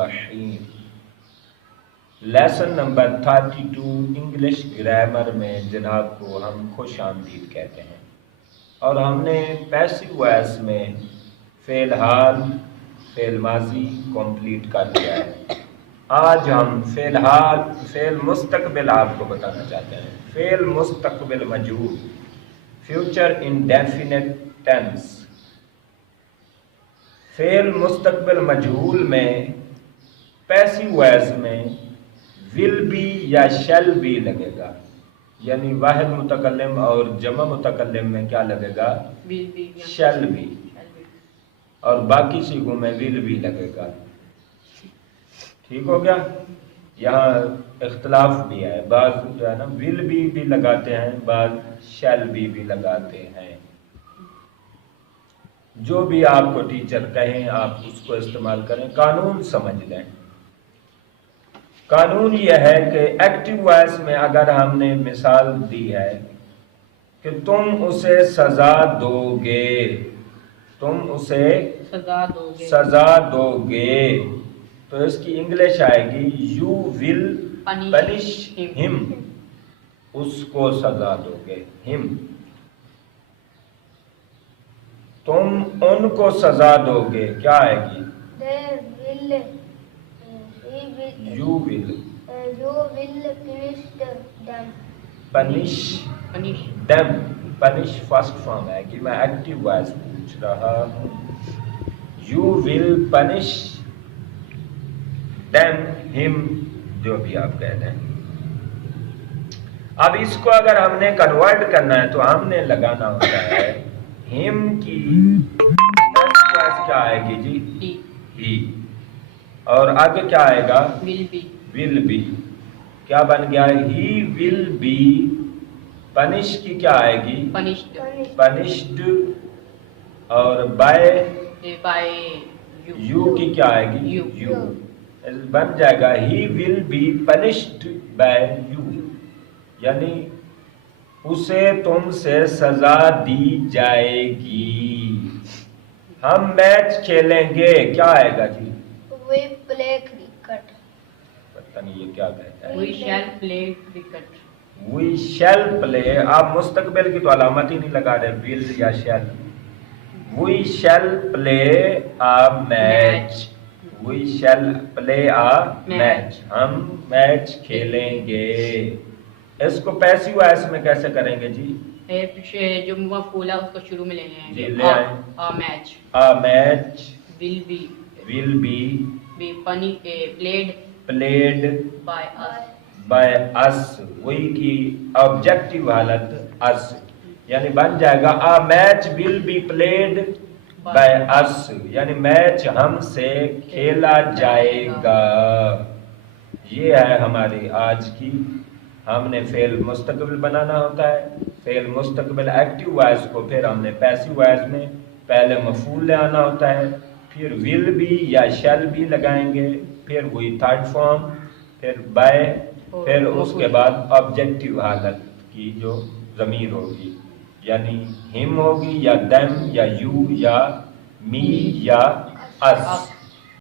الرحیم۔ Lesson number 32 English grammar میں جناب کو ہم خوش آمدید کہتے ہیں، اور ہم نے پیسو وائس میں فعل حال فعل ماضی کمپلیٹ کر لیا ہے۔ آج ہم فعل حال فعل مستقبل آپ کو بتانا چاہتے ہیں۔ فعل مستقبل مجہول، فیوچر انڈیفینٹ ٹینس۔ فعل مستقبل مجہول میں پیسو وائس میں ول بی یا شیل بی لگے گا، یعنی واحد متکلم اور جمع متکلم میں کیا لگے گا؟ شیل بی، اور باقی صیغوں میں ول بی لگے گا۔ ٹھیک ہو گیا؟ یہاں اختلاف بھی ہے، بعض جو ہے نا ول بھی لگاتے ہیں، بعض شیل بھی لگاتے ہیں۔ جو بھی آپ کو ٹیچر کہیں آپ اس کو استعمال کریں، قانون سمجھ لیں۔ قانون یہ ہے کہ ایکٹیو وائس میں اگر ہم نے مثال دی ہے کہ تم اسے سزا دو گے، تم اسے سزا دو گے، تو اس کی انگلش آئے گی یو ول پنش ہم، اس کو سزا دو گے، ہم۔ تم ان کو سزا دو گے، کیا آئے گی؟ You will punish them۔ punish first form ہے کہ میں ایکٹیو وائس پوچھ رہا ہوں۔ You will punish them، him، جو بھی آپ کہہ دیں۔ اب اس کو اگر ہم نے کنورٹ کرنا ہے تو ہم نے لگانا ہوتا ہے him کی وائس کیا آئے گی جی؟ he، اور آگے کیا آئے گا؟ will be۔ کیا بن گیا؟ he will be punish کی کیا آئے گی؟ punished، اور by you کی کیا آئے گی؟ you۔ بن جائے گا he will be punished by you، یعنی اسے تم سے سزا دی جائے گی۔ ہم میچ کھیلیں گے، کیا آئے گا جی؟ We play cricket۔ پتہ نہیں یہ کیا کہتا ہے۔ We shall play cricket۔ We shall play، آپ مستقبل کی تو علامت ہی نہیں لگا رہے will یا shall۔ We shall play a match۔ We shall play a match، ہم میچ کھیلیں گے۔ اس کو پیسو وائس میں کیسے کریں گے جی؟ جو مفعول ہے اس کو شروع میں لینے ہیں جی، لے آئیں۔ A match، A match will be played by us، وہی کی آبجیکٹیو حالت us، یعنی بن جائے گا a match will be played by us، یعنی میچ ہم سے کھیلا جائے گا۔ یہ ہے ہماری آج کی، ہم نے فعل مستقبل بنانا ہوتا ہے۔ فعل مستقبل ایکٹیو وائس کو پھر ہم نے پیسو وائس میں پہلے مفعول لے آنا ہوتا ہے، پھر ول بھی یا شیل بھی لگائیں گے، پھر وہی تھرڈ فارم، پھر بائی، پھر اس کے بعد آبجیکٹیو حالت کی جو ضمیر ہوگی، یعنی ہم ہوگی یا دیم یا یو یا می یا اس۔